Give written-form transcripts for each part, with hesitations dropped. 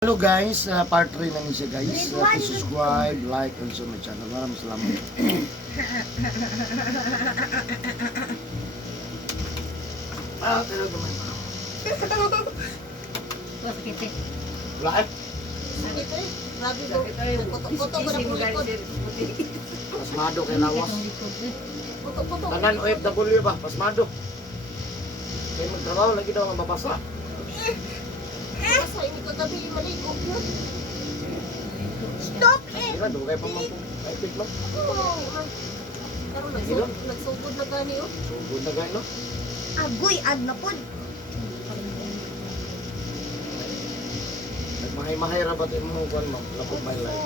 Hello guys, part 3 na siya guys. Please subscribe, like, and share my channel. Maraming salamat. Pero naman. Sakit eh. Lahat. Sakit eh. Grabe ko. Puto-puto ko na pulikod. Pasmado kay lawas. Puto-puto. Tanan OFW ba? Pasmado. Kaya magtrabaho lagi daw ang mabasa. Basta ini kagabi maligo. Stop it! Kaya doon kayo pang maipit lang. Pero nagsugod na gani oh. Sugod na gano'n. Agoy, ad na pod. Nagmahay-mahay rabat yung mga kuwan mo. Lapot my life.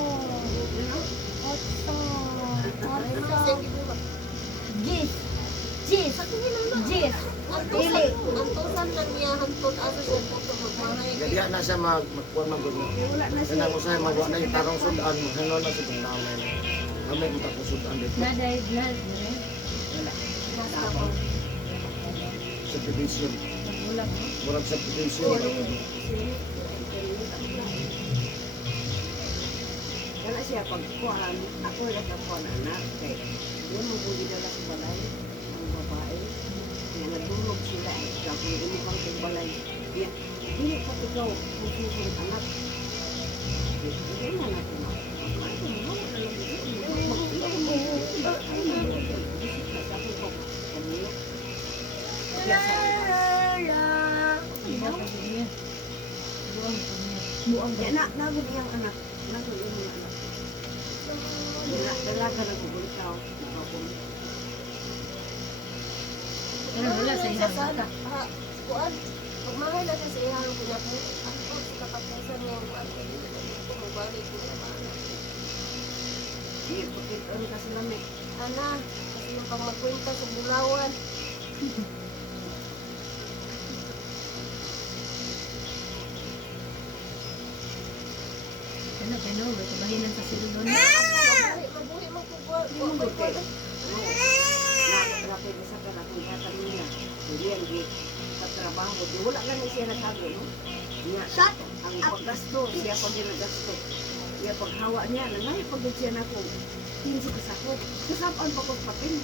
Jis. Jis. Jis. Antusan lang niya hantod asa sa puto magmahay. Jadi na siya magkuhan mag-gulo. Kaya mo siya magwa na yung tarong sudan. Hano na siya kung namin. Kami kung tapos sudan dito. Naday blood. Basta ako. Subdivision. Wala mo. Murag subdivision. Wala siya pagkuhan, ako nagkakuhan anak, kaya yun mo buli dala sa balay, ang babae, kaya nagdulog sila, kaya inipang sa balay, kaya hindi pa ikaw pususun anak, hindi na natin ako, buang dia nak nagun yang anak, nagun yang anak. Dalaga na gugulitaw. Pero wala sa ihang ka. Kuan. Magmahay na siya sa ihang kuya po. Ano sa katapusan niya yung kuan. Kumubalik ko na ba? Iya, bakit ano kasi lamig? Ana, kasi yung pang magkwenta sa bulawan. Ano, bahinan sa silon. Mabuhi mo po po. Yung buti. Nakakarapi na sa kanatong hatang niya. Hindi yan di katrabaho. Di wala lang siya nakago, no? Niya, ang paggasto, siya pag ginagasto. Siya paghawa niya, nangyay pag siya na ko. Pinsi kasako. Kasapaan pa ko patin.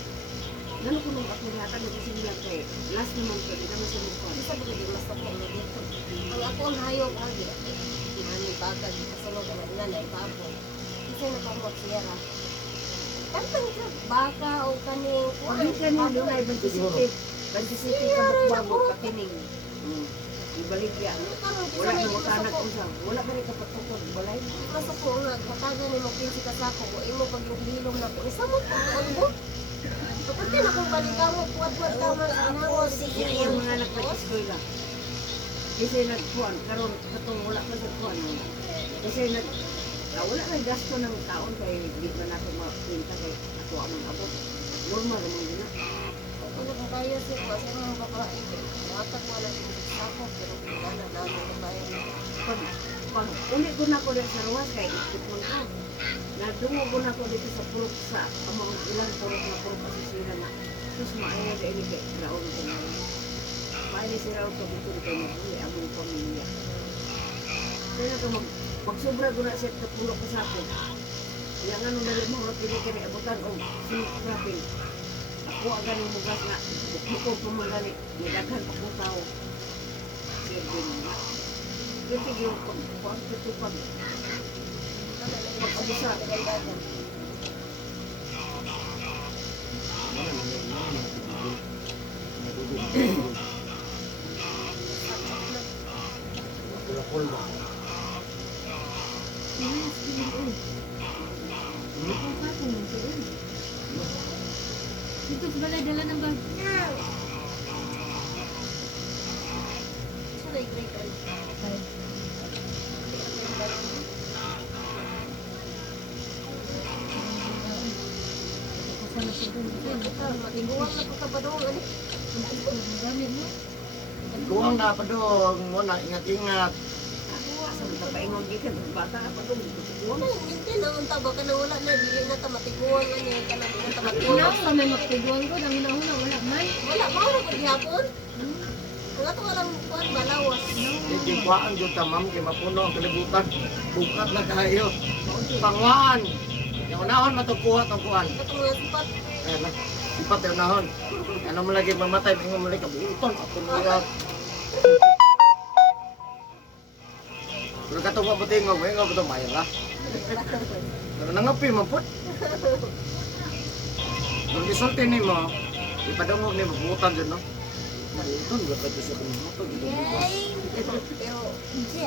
Nano ko nung ako yata nagsisimula kay last naman ko, di naman siya mukha. Isa ba kayo mas ako na dito? Ang ako ang hayop agi. Ani bagay sa loob ng nanay baboy. Kasi nakamot siya ra. Kantang ka baka o kaning Pagin ka niya doon ay 27. 27 ka bago patining. Ibalik yan. Wala na makanak usang. Wala ka rin kapatukod. Balay. Masok ko nga kataga ni mo pinsi ka sako o imo pag yung hilom na ko. Isa mo ko ano? Pati na kung balikamo puwat-puwat tama inawa Siya yung mga anak na eskwela. Kasi nagkuhan, karon katong wala pa sa kuhan. Kasi wala na gasto ng taon kay di ba nato mapinta kay ako ang abot. Normal naman din na. Ano kung kaya siya ko sa mga babae. Mata ko na yung sako pero wala na na kaya. Pag uli ko na ko din sa ruwas kay ikot man ko. Nadungo ko na ko dito sa purok sa amang ilang purok na purok asisira na. Tapos maayo na ini kay raon ko na. Maayo si raon ko dito kay mag-uli among pamilya. Kaya ka magsobra ko na siya sa purok ko sa akin. Yang ano na rin mga pili kami abutan o siniprapin. Ako agad ng mugas nga. Bukod po magali. Nidaghan pa kong tao. Sir din nga. Kasi yung pag-tutupag. Pag-abusa. Kulakul ba? Dito sa balay, dala ng bag. Siya na i-grade Kasama siya doon. Matiguan na po ka ba doon? Ano? Gamit mo. Kuwang na pa doon. Muna, ingat-ingat. Asa mo tapaingon gikan bata pa ko dito sa kuwan. Hindi naman taba ka na wala na. Dili na ta matiguan na niya. Ka na di na ta matiguan. Wala ka may magtiguan ko. Nang hinahuna, wala man. Wala ba ako na paghihapon? Wala to lang kuan balawas. Hindi kuhaan dyan ta ma'am, kaya mapuno ang kalibutan. Bukat na kayo. Pangwaan. Yung unahon matukuha itong kuhaan. Ito mga sipat. Ayan na. Ipat yung unahon. Ano mo lagi mamatay, bingo mo lagi kabuutan. Ako mga. Pero katong mabutingog, may nga ba ito mayra? Pero nangapi mo po. Kung isulti ni mo, ipadungog ni mo, buutan dyan, no? Buutan, gata dyan sa kanimutan. Pero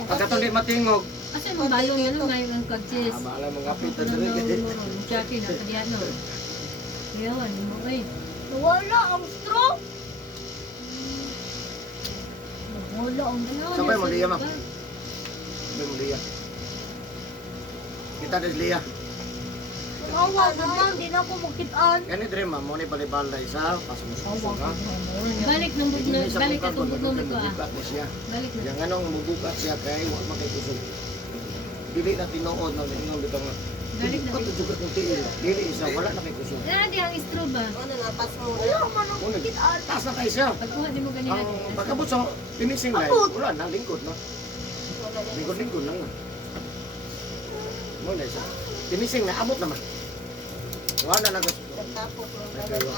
Pagkatong di matingog, Asa mo balong yan ngayon ang kagsis? bahala mga kapit na dyan. Jackie na kadiyan no. Yawan mo ay. wala ang straw. Wala ang Sabay mo, Lia, ma'am. Sabi mo, Lia. Kita din, Lia. Awa naman, di na ako makitaan. Yan rin, ma'am. Muna balay isa. Pasok mo sa ka. Balik nang balik ka tungkol mo ko ah. Mubukat mo siya. Balik na. Yang anong mubukat siya kaya huwag makikusog. Dili na tinuod na ingong dito nga. Balik na. Ito juga kung tiil. Dili isa, wala na kikusog. Na di ang straw ba? Ano na, pas mo. Wala man ang Muna, taas na kayo siya. Pagkuha di mo ganyan. Ang pagkabot sa finishing line, wala na, lingkod na. Wala na. Lingkod-lingkod lang na. Muna isa. Finishing na, abot naman. Wala na nag- Nagtapok ng Nagkayo.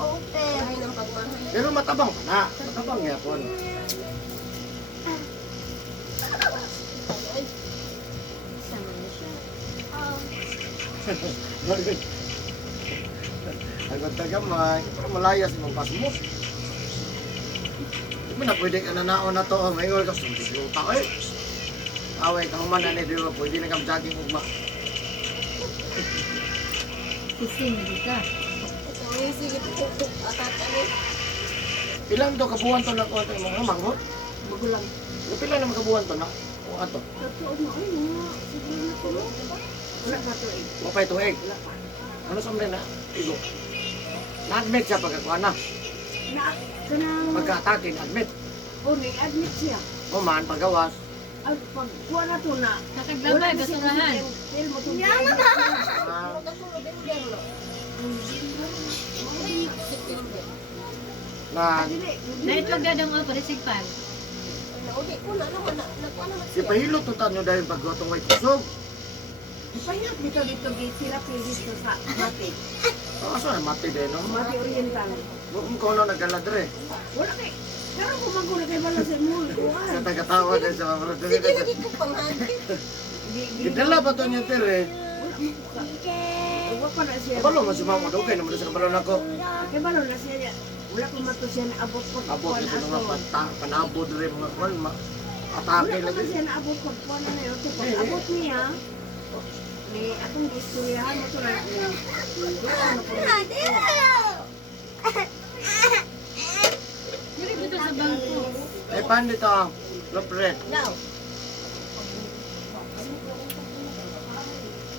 Okay. Ay, ng pagmahal. Pero matabang pa na. Matabang yapon. Ay, sama na siya. Agad tagamay. Pero malayas mong pas mo. Di mo na pwede ka na naon na to. Mayroon ka sa luta. Eh. Away ka human na di ba? Pwede na kang jogging ugma. Kising na di ka. Ito, may sige po. Atat ano. Ilan to kabuhan to na ko ito mga manghot? Magulang. Pila na makabuhan to na? O ato? Totoo na, ay mga. Sige na ko. Wala pa to eh. Mapay tuig. Wala pa. Ano sa mga na? Igo. Na-admit siya pagkakuha na. Na, kanang. Pagka-atake, na-admit. O, admit siya. O man, pagawas. Ang pagkuha na to na. Nakaglamay basurahan. Pero mo to. Ah, Nagkasunod din din, no? September. na Na ito gadang o parisigpan. Ay, nauli ko na naman. Nakuha naman si pahilot to tanyo dahil pagkotong may kusog. Ipahirap dito therapy dito sa mati. Aso na mati din, no? Mati oriental. Kung kono nagaladre. Wala kay. Pero kung magula kay bala sa mo, Sa kuhan. tagatawa din sa mga Sige, lagi ko panghagit. Idala ba to niya tere? Wala pa na siya. Kabalo mo si mama dugay naman sa kabalo nako. Kay bala na siya. Wala pa man to siya na abot ko. Abot ni mga panabod rin mga kwan ma atake Wala pa lagi. siya na abot ko. Kuha na yun. Pag abot niya, ni atong istoryahan mo to na. Dili dito sa bangko. Eh pan dito. Lopret. Now,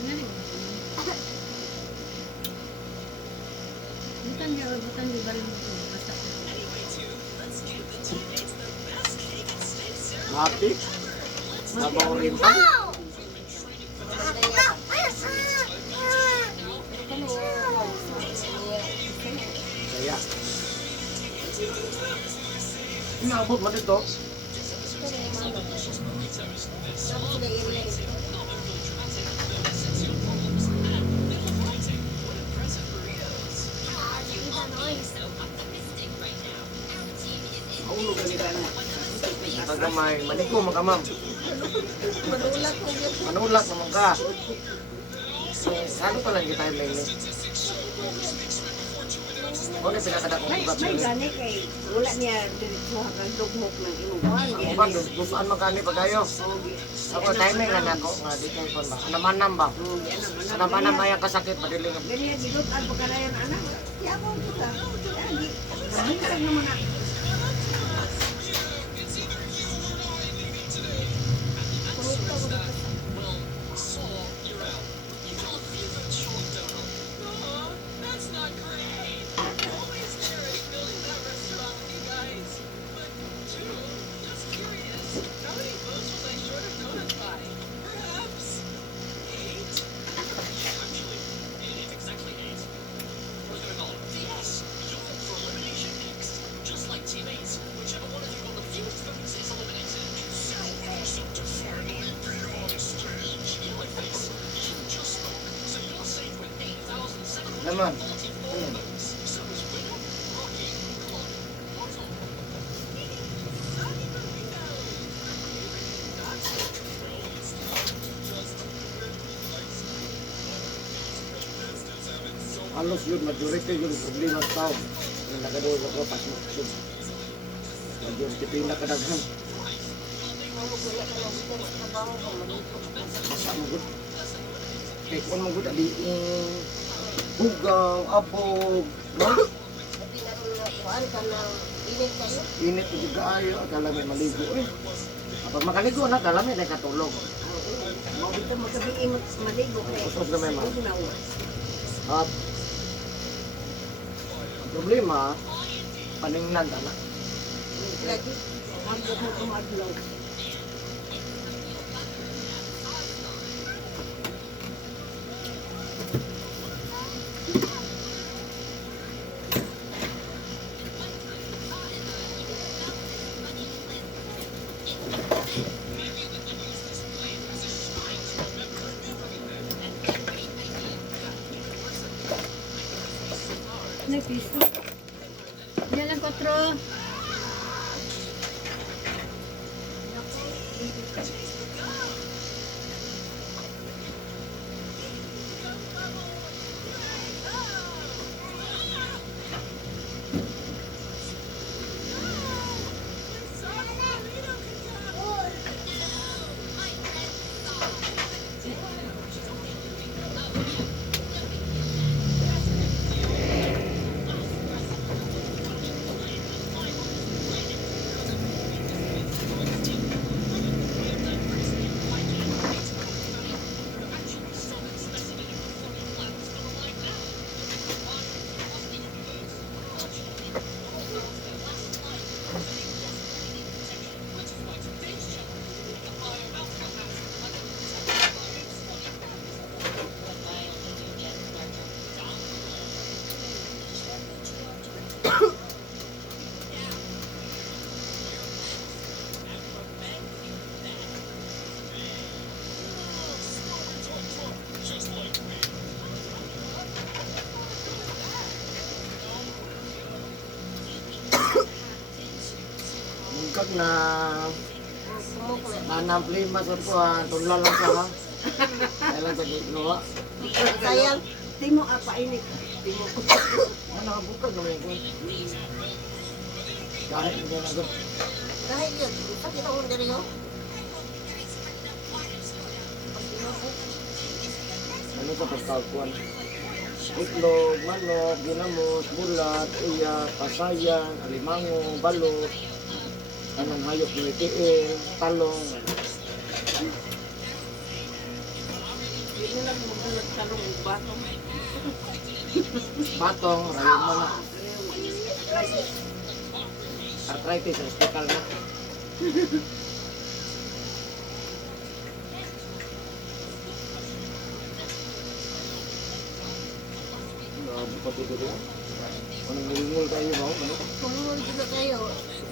Nani? Butan di balik mo to. Basta. Mati. Sabang oriental. Mandaya. Kaya. Inaabot man dito. Maulo ganito na. Tagamay, maniko makamam. Manulat mo yun. Manulak naman ka. Ano pa lang kita yung main Ano yung pinakada kong May ugat may yun? gani kay wala niya diretso hanggang dughok ng imong kuhan. Ang ba, gustuan magkani pagkayo? Ako timing nga nako nga di kayo pa ba? Anamanam ba? Anamanam ba yung kasakit madiling? Ganyan dito ang pagkalayan anak. Kaya ako kita. Lagi. Nahintag naman na. Naman. Halos yun, majority yun, problema sa tao. Yung nagadoon ko, pas mo. Majority pinakadaghan. Ano wala ka lang dito sa trabaho ko, malito. Masa mo gud. Kay kung mo gud abi bugang, abog, no? Sabi na rin na kuhaan ka ng init kayo. Init mo juga ayo, akala may maligo eh. Kapag makaligo na, akala may nakatulog. Mau dito magabi maligo kay. Usos na may Usos na uwa. At ang problema, paningnan na. Lagi. Hanggang mo kumadlaw. Nagpisto. Yan lang 4. Mungkag na Sumok na. nanang plima sa po ha, tunla lang siya ha. Kailan sa gitno ha. Sayang. Timo apa ini? Timo. Ano nakabukag naman yung kwan. Kahit hindi na agad. Kahit yun, sakit ako dari ho. Ano sa pagkakuan? Itlog, manok, ginamos, bulat, uya, pasayan, alimango, balot, anong hayop nilitiin, talong. Hindi na mo talong ug bato. Patong, rayon mo na. Arthritis, hospital na. Grabe pa ito dito. Anong ngulingul kayo ba? Ano? Kumulol dito kayo.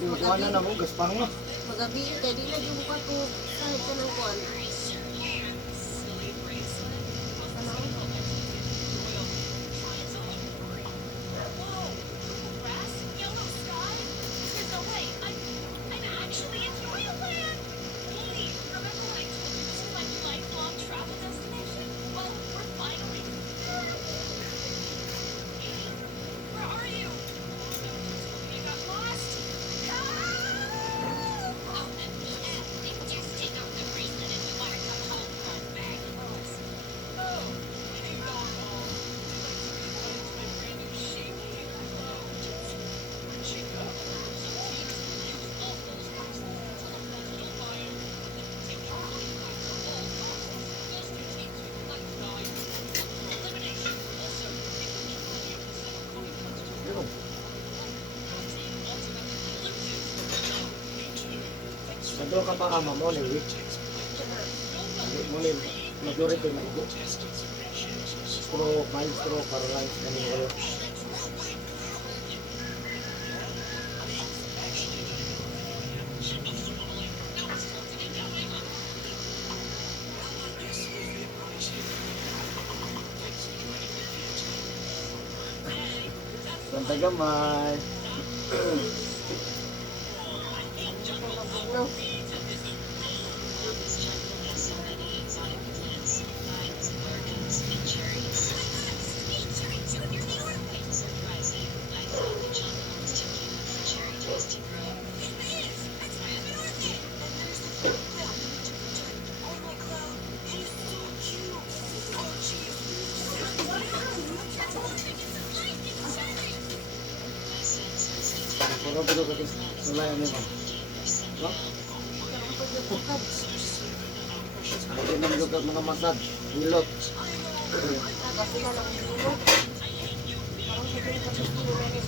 Yung kuha na mo, gaspang mo. Magabi, kaya di lagi mo ka to. Kahit ka ng kuhan. Yun. Nandun ka pa ama mo, ni Rick. Hindi mo ni majority na igo. Stroke, mild stroke, paralyzed, ganun kayo. tagamay. No. Puro puro kasi sulayan mo. No? Ay, nandog ang mga masad. Hilot. Nakasila lang ang dulo. Parang sa dulo ka gusto nila rin.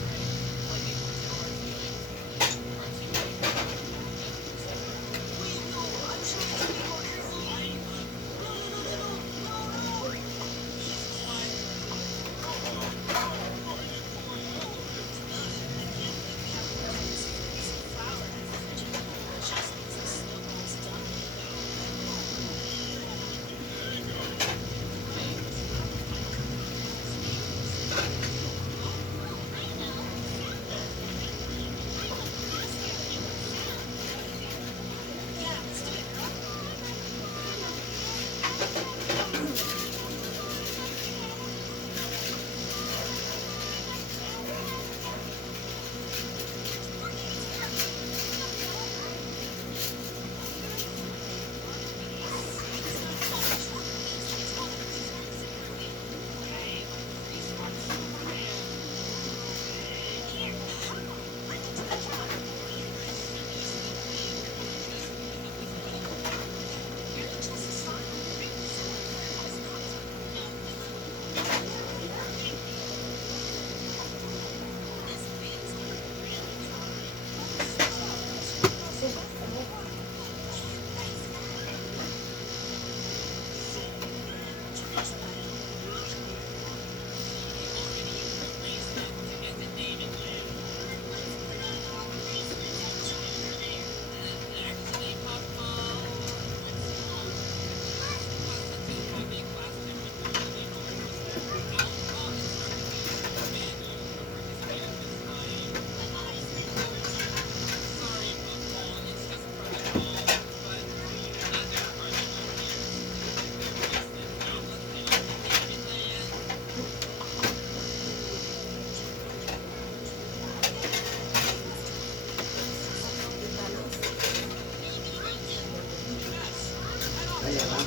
Ayan ha.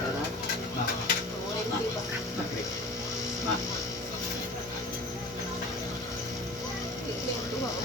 Ayan ha. Wala yung iba. Hindi yung duha, oh.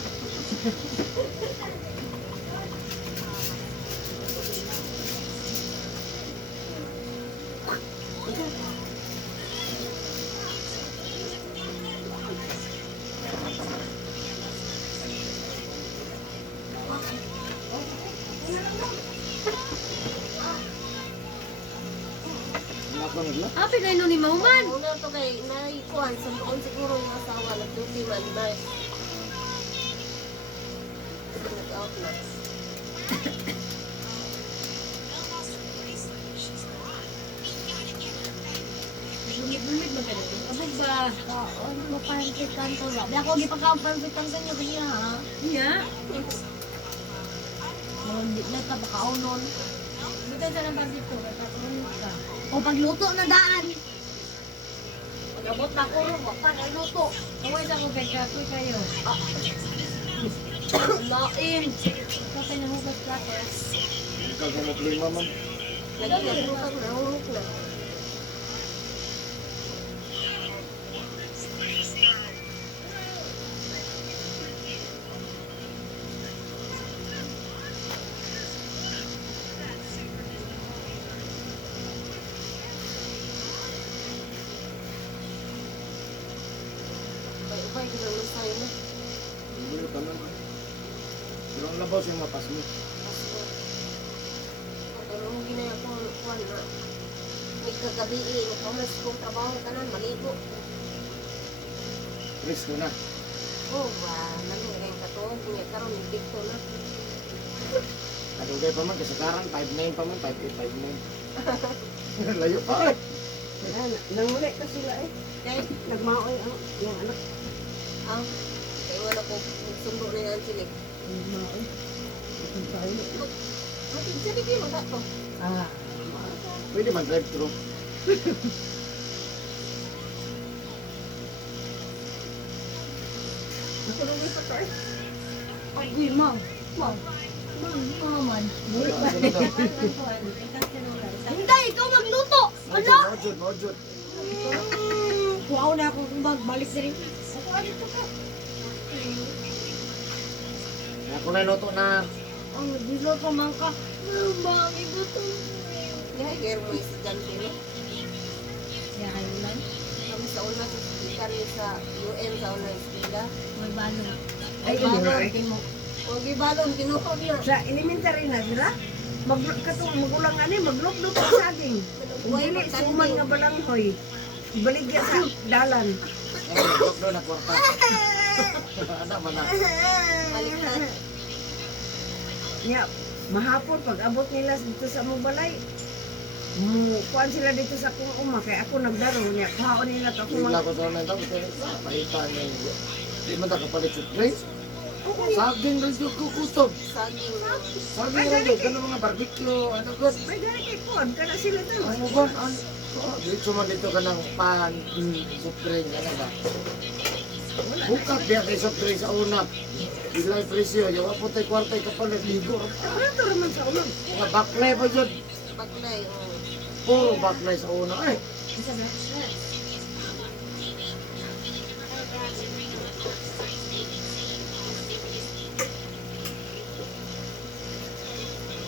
Wala ko nagla. Api kayo nun ni Mauman. Una to kay naikuan sa taon siguro yung asawa nag-duty man ba. Nag-out na. Bumit mo kayo. Abog ba? Ano mo pansitan to ba? Di ako di pa ka pansitan sa inyo kaya ha. Iya. Mga di na ka pakaunon. Bukan sa nang pagdito. Katulog ka. O pagluto na daan. Pag-abot na ko rin, wag pa nagluto. Kaway sa ko kay kapoy kayo. Lain. Ikaw kayo nahugas plato. Ikaw ka problema man. Lagi na bukas na hulog na. Ubay ko lang sa'yo na. Gulo ka man. Pero ang labaw siya mapas mo. Pero ang ginaya ko, kuwan na. May kagabi eh, nakamas kong trabaho tanan, maligo. Risk mo na. Oh, nalong kayong katuog, niya karon ni Victor na. Kadugay pa man, kasakaran, 5'9 pa man, 5'8, 5'9. Layo pa. Nangulit ka sila eh. Kay, Nagmaoy ang yung anak. Ah, kaya wala ko sundo na yan sila. Ate, sabi kayo mo to. Ah, Pwede man drive-thru. Uy, ma'am. Ma'am. Ma'am, naman. Wala, sunod daw. Hindi, ikaw magluto. Wala. Mojud, mojud. Kuhaw na ako kung balik na rin. Ako na luto na. Ang nagbizo ko man ka. Ma'am, iba to. Yahay, kaya mo yung estudyante no? Ya, ayun lang. Kami sa una sa kami sa UN sa una eskwela. May balong. ay, Balon, ay. kimo. Huwag ibalon, kinuha niya. Sa elementary na sila, katong magulang ani, maglok-lok sa saging. Kung dili, suman nga balanghoy. Baligya sa dalan. Ay, nag-lock doon na kwarta. Ano man na. Baliktad. Nya, mahapon, pag abot nila dito sa among balay, kuhan sila dito sa akong uma, kaya ako nagdaro niya, kuhaon nila to ako Bigla ko sa online daw. Pakita niya yung... Di man ta kapalit sa trace. Saging rin yung kukutob. Saging na. Saging rin yung ganun mga barbecue. Ano good? may gani kay kuhan, kana sila to. Ano good? Dito man dito ka ng pan, soft drink, ano ba? Bukat biya kay soft drink sa una. Bilay presyo, yung apotay kwartay kapalit, ligo. Ano to naman sa ulang? Mga baklay pa dyan. Baklay, oh. Puro baklay sa una. Ay,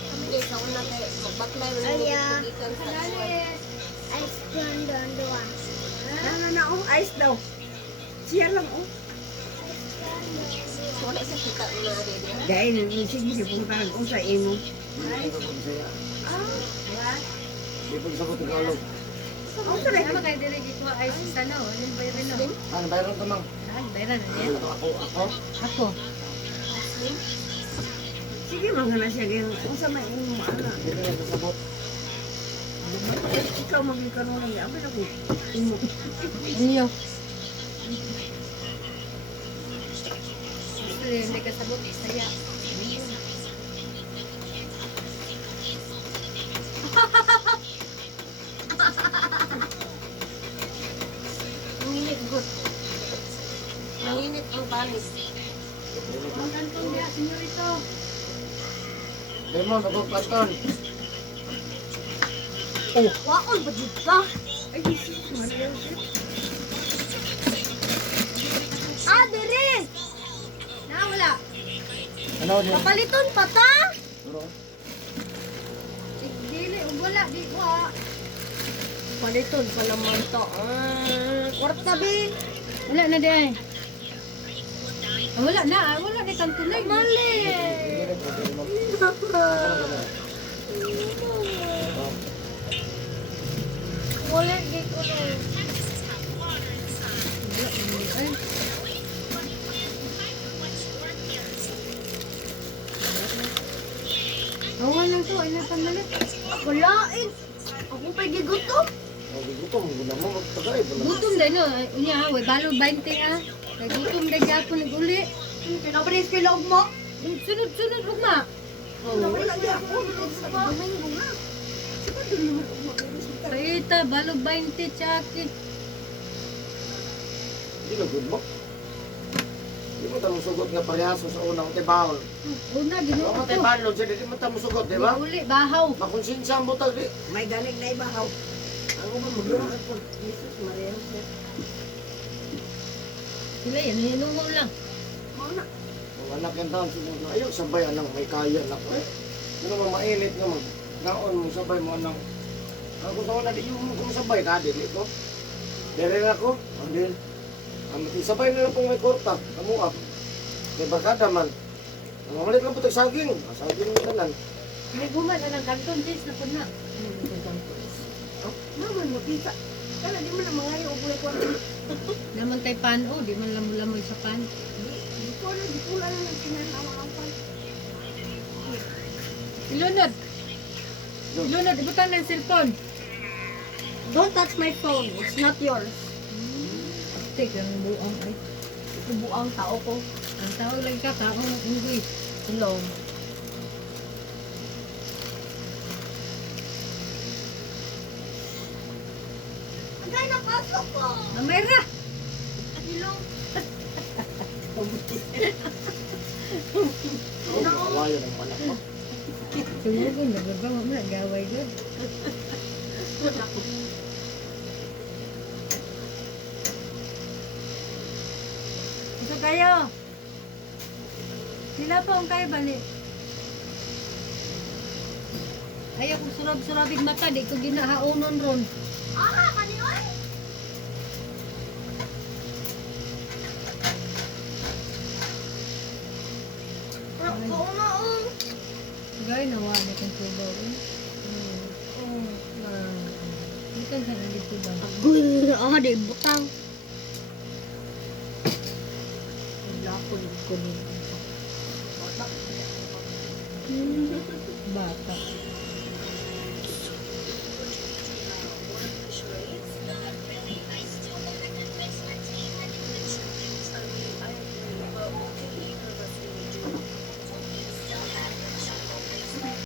Kami guys, sa una tayo, magbaklay mo nila ikan sa kuwan. Ice cream doon doon. Na, oh, ice daw. Siya lang, oh. Wala sa kita na rin. Dahil, sige, puntahan ko sa imo. hindi ko kung siya. Ah, Hindi ko sa Tagalog. oh, sorry. Ano kayo dire gito ay sa no? Ano bayran no? Ano, bayron ka mang? Ah, bayran na yan. Ako. Ako. Sige, mga na siya, ganyan. Kung sa may imo, ana. Hindi na nasabot. Ikaw maging kanulang, yaman ako. Imo. Iyo. Hindi ka sabot, saya. Nanginit good. Nanginit ang panis. Ang kantong niya, senyorito. Lemon, ako paton. Waon, badid ka. Ay, Jesus, Maria. Ah, dire. Na, wala. Ano din? Papaliton pa ta. Bro. Dili, wala. Di ko ah. Paliton pa naman to. Kwarta bi. Wala na di ay. Ah, wala na. Wala na kantong na. Mali. Wala di ko na. Ay. Awa lang to. Ay, napandalit. Walain. Ako pa'y gigutom. Gutom, guna mo magtagay. Gutom din no. Unya, way balo 20 ah. Nagutom din gyapon naguli. Pinaparis ko loob mo. Sunod-sunod lugma. Wala niya ako. Domingo nga. Rita, balo 20 tsaki. Hindi na good mo. Hindi mo tamang sugot nga parehaso sa unang tibahol. Una, ginoo Mga to. tibahol, siya di mo tamang sugot, di ba? Uli, bahaw. Makonsensya ang butag di. May galing na ibahaw. Ako ba maglulungan po? Jesus, Maria. Sila yan, hinungo lang. Mana? Mga anak yan taon, sinunod na, ayaw sabay anang may kaya na ko eh. Ano mo mainit nga mag naon mo sabay mo anang. Ako sa una, di yung kung sabay ka, di ko. Dere na ko, andin. Sabay na lang pong may korta, kamuap. May barkada man. Mamalit lang po tayo saging. Saging mo tanan. May guman na ng kanton, tis na po na. Oh, naman mo, tita. Kala di mo na mga yung uboy ko. Naman kay pan, oh, di man lamoy sa pan. Di ko na, di ko lang ang kinanawakan. Ilunod. Ilunod, ibutan ng cellphone. Don't touch my phone. It's not yours. Take ang buong ay. Kubo ang tao ko. Ang tawag lagi ka, tao na unggoy. Ilong. Agay napasok ko. Amayra! Ilong. Oh, kawayan ng manak mo. Tumugon, nagagawa mo na, gaway good. Ito kayo. Sila po ang kayo balik. Ayaw kong surab-surabig mata, di ko ginahaonon ron. Ah, kaninoy. Kauna oh. Gaya nawa ni kong tubaw. Bukan sa nandito tubaw. Gul, ah, di butang. Lapon ko din. Bata.